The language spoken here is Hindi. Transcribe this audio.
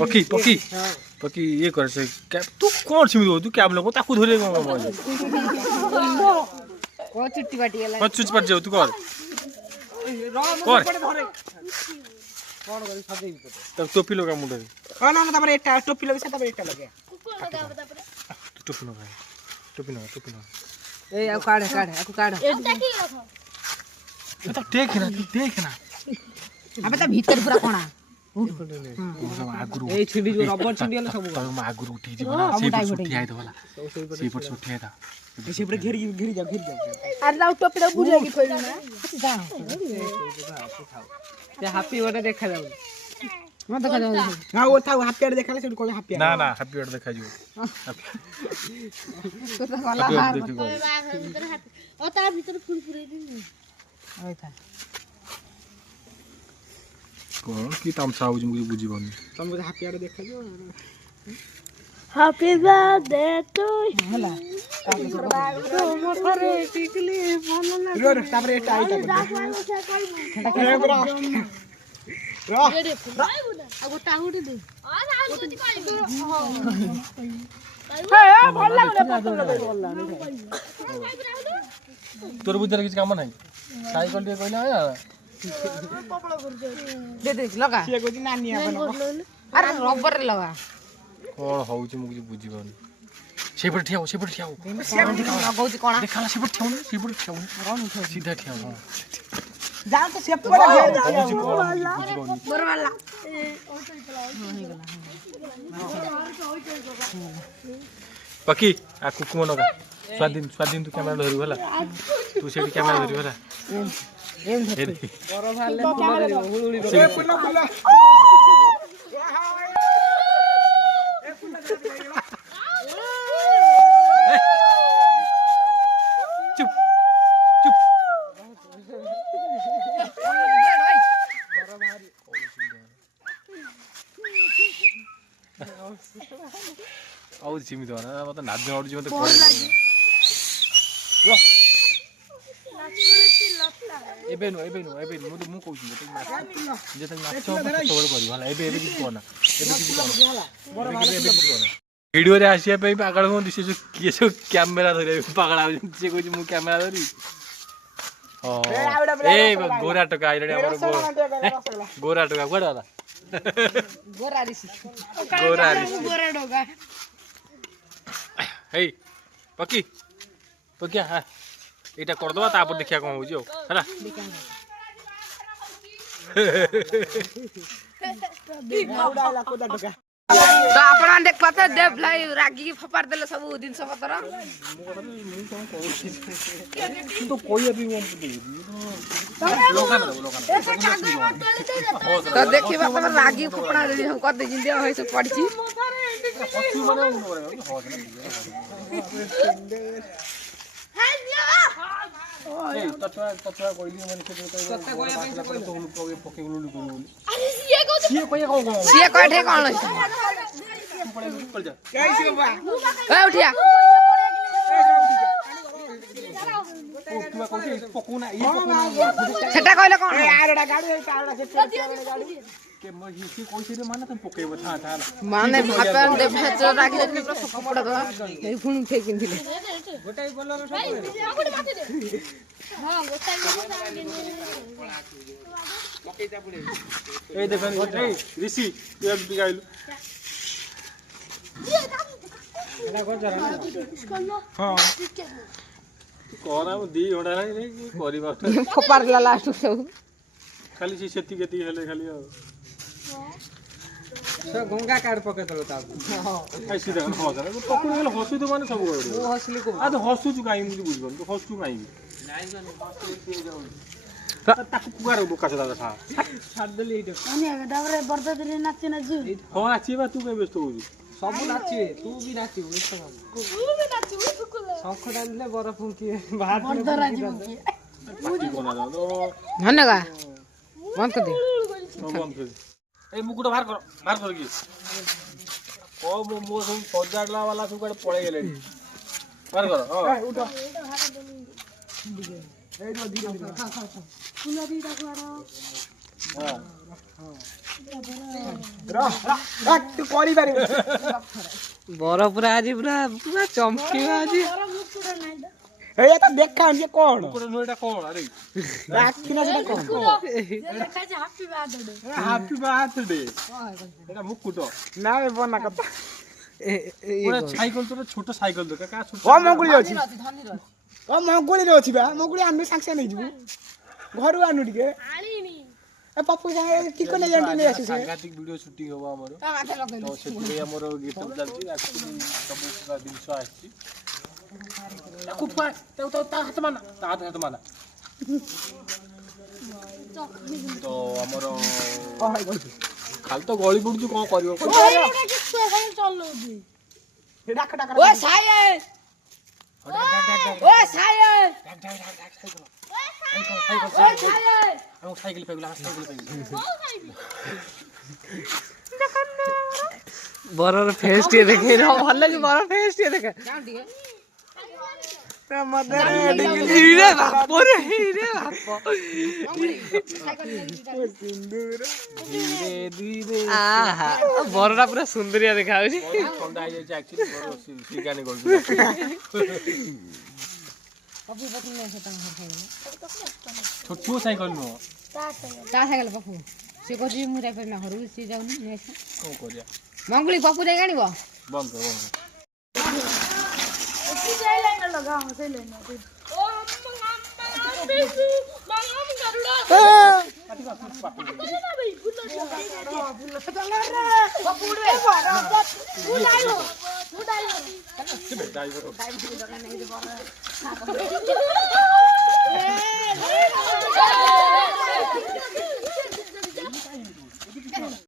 पकी पकी पकी ये कर से कैब तू कौन सी तू कैब लोग ताकू धरे को चुट्टी पाटी गेला चुच पट जाऊ तू कर तब टोपी लगा मुंडे ना तापर एटा टोपी लगे तापर एटा लगे टोपी लगा टोपी लगा ए आ काढ काढ तो देख ना अबे ता भीतर पूरा कोणा आगुरु ए छिडी जो रबर छिडी वाला सब तब आगुरु उठी जीवना से पर उठी आइ दवाला से पर उठी आइ दा से पर घेरी जाओ अरे लाउ टोपी दा बुझे की थोड़ी ना ते हैप्पी वाला देखा जाऊ मत देखा जाऊ हां वो था हैप्पी वाला देखा ले से को हैप्पी ना हैप्पी वाला देखा जो तो वाला ओ ता भीतर फुल पुरे दिन ओइ था कौन की तमसा हो मुझे बुझी बनी तुम मुझे हैप्पी वाला देखा जो हैप्पी बर्थडे टू होला तुम करे टिकली मन ना रो तापर एटा आई तापर रो आगो टांगुटी दे तोर बुद्धर किछ काम नहीं साइकिल टे कहले आया दे लगा से को नानी अपन अरे रबर लगा कौन होउची मुझे बुझी बनी सेपट ठियाओ लगौची कोणा देखला सेपट ठियाओ सीधा ठियाओ जान तो से पर घेर जाओ बर वाला पकी आ कुकुम नगा स्वाधीन तू कैमरा धरि होला तू सेठी कैमरा धरि होला एम हे देखी पर भाले हुळुळी रो ए पुना पुना चुप आउ जिमी तो ना मत नाच जोड़ जी मत एबे नु मु कहू छी जे तक नाच सब करी भला एबे की कोना वीडियो रे आसिया पे पागल हो दिसे जो किए जो कैमरा धरे पागल आ जे कहू मु कैमरा धरी ए गोरा टका आइले हमर गोरा टका कोडा वाला गोरा ऋषि गोरा डोगा हे पकी हां एटा कर दवा तापर देखिया कोन हो जो हला तो आपन देख पाते देव लाई रागी की फपार देले सब दिन सब तर तो कोई अभी वो तो देखि बात रागी फपड़ा देली हम कर दे जिंदे होय से पड़ची तत्वा कोइली माने के सत्ता गोया पे से तो पके उलुली अरे ये को सिए कोई कौन सिए कोठे कोन पड़ जा कैसे बा ए उठिया तू कोई पकुना ई सेटा कहले कोन ए आरडा गाड़ी है आरडा से गाड़ी के म हिसी कोई से माने तुम पकेबो था माने भापन देव जो रागी देले पूरा फपड़ा दवा ए फुन ठे किनथिले गोटाई बोलर सब हां गोटाई ए देखन ए ऋषि एक बिगाइलु एला को जरा हां कोना दी घंटा नहीं करबा फपार ला लास्ट सब खाली से सेती गति हेले खाली सब गंगा कार पके तलो ता हां सीधा हो जा पकुन गेल हसु तो माने सब वो हसली को आ तो हसु छु काई मुझे बुझबन तो हसु काई नाइ जाने हसली जाऊ ताकू कुगार बोका छदा था छाड़ देली एटा अनि डाबरे बर्थडे नाचे ना जु हो नाचिबा तू के व्यस्त हो सब नाचिए तू भी नाचियो इस तू भी नाचु कुकुल शंख डालले बरफ की बाहर बर्थडे राजी पार्टी कोना दो हनगा बंद कर दे बंद कर ए मुकुट बाहर कर की ओ मो सब सजाडला वाला सब कड़े पळे गेले बाहर कर हां उठो ए दो धीरे फुलरी डाकुआरो हां ତୁ କରିପାରିବୁ ବର ପୁରା ଆଜି ପୁରା ପୁରା ଚମକିବ ଆଜି। ଏଇ ତ ଦେଖାଉନି ସେ କଣ ମୁକୁଟ ନୁହେଁ ଏଟା କଣ ଆରେ ଆଖି ନା ସେଟା କଣ ହାପି ବାର୍ଥଡେ ଏଟା ମୁକୁଟ ନା ଏ ବନା କଥା ପୁରା ସାଇକେଲ ତ ଛୋଟ ସାଇକେଲ ଦରକାର କାହା ଛୋଟ ଓ ମଙ୍ଗୁଳି ଅଛି ଓ ମଙ୍ଗୁଳିରେ ଅଛି ବା ମଙ୍ଗୁଳି ଆନୁ ସାଙ୍ଗେ ସାଙ୍ଗେ ନେଇଯିବୁ ଘରୁ ଆନୁ ଟିକେ ଏ ପପୁ ସାଙ୍ଗେ ଟିକ ନେଇ ଯାନ୍ତି ନେଇ ଆସିବୁ ସାଂଘାତିକ ଭିଡିଓ ସୁଟିଂ ହବ ଆମର ତ ସେଥିପାଇଁ ଆମର ଗୀତ ଚାଲିଛି ଆକ୍ଚୁଆଲି ସବୁ ପ୍ରକାର ଜିନିଷ ଆସିଛି ତାକୁ ତା ହାତ ମାନା ତା ହାତ ମାନା ତ ଆମର ଖାଲି ତ ଗଳି ପଡୁଛୁ କଣ କରିବ ଡାକ ଡାକ ଓ ସାଇଏନ୍ ଓ ସାଇଏନ୍ ସାଇକେଲ ପାଇଗଲା ବରର ଫେସ୍ ଟିକେ ଦେଖେଇ ଭଲ ଲାଗି ବର ଫେସ୍ ଟିକେ ଦେଖେ। ହିରେ ବାପ ରେ ହିରେ ବାପ ଆହା ବରଟା ପୁରା ସୁନ୍ଦରିଆ ଦେଖା ଯାଉଛି। ଥଣ୍ଡା ହେଇଯାଇଛି ଆକ୍ଚୁଆଲି ବଡ ଶ୍ରୀକାନି କରୁଛୁ ଛୋଟ ସାଇକେଲ ନୁହଁ ତା ସାଇକେଲ ପପୁ ସେ କହୁଛି ମୁଁ ଯାଇପାରିବି ନା ଘରକୁ ସିଏ ଯାଉନି କଣ କରିବା ମଙ୍ଗୁଳି ପପୁ ଯାଇ ଆଣିବ ବନ୍ଦ କର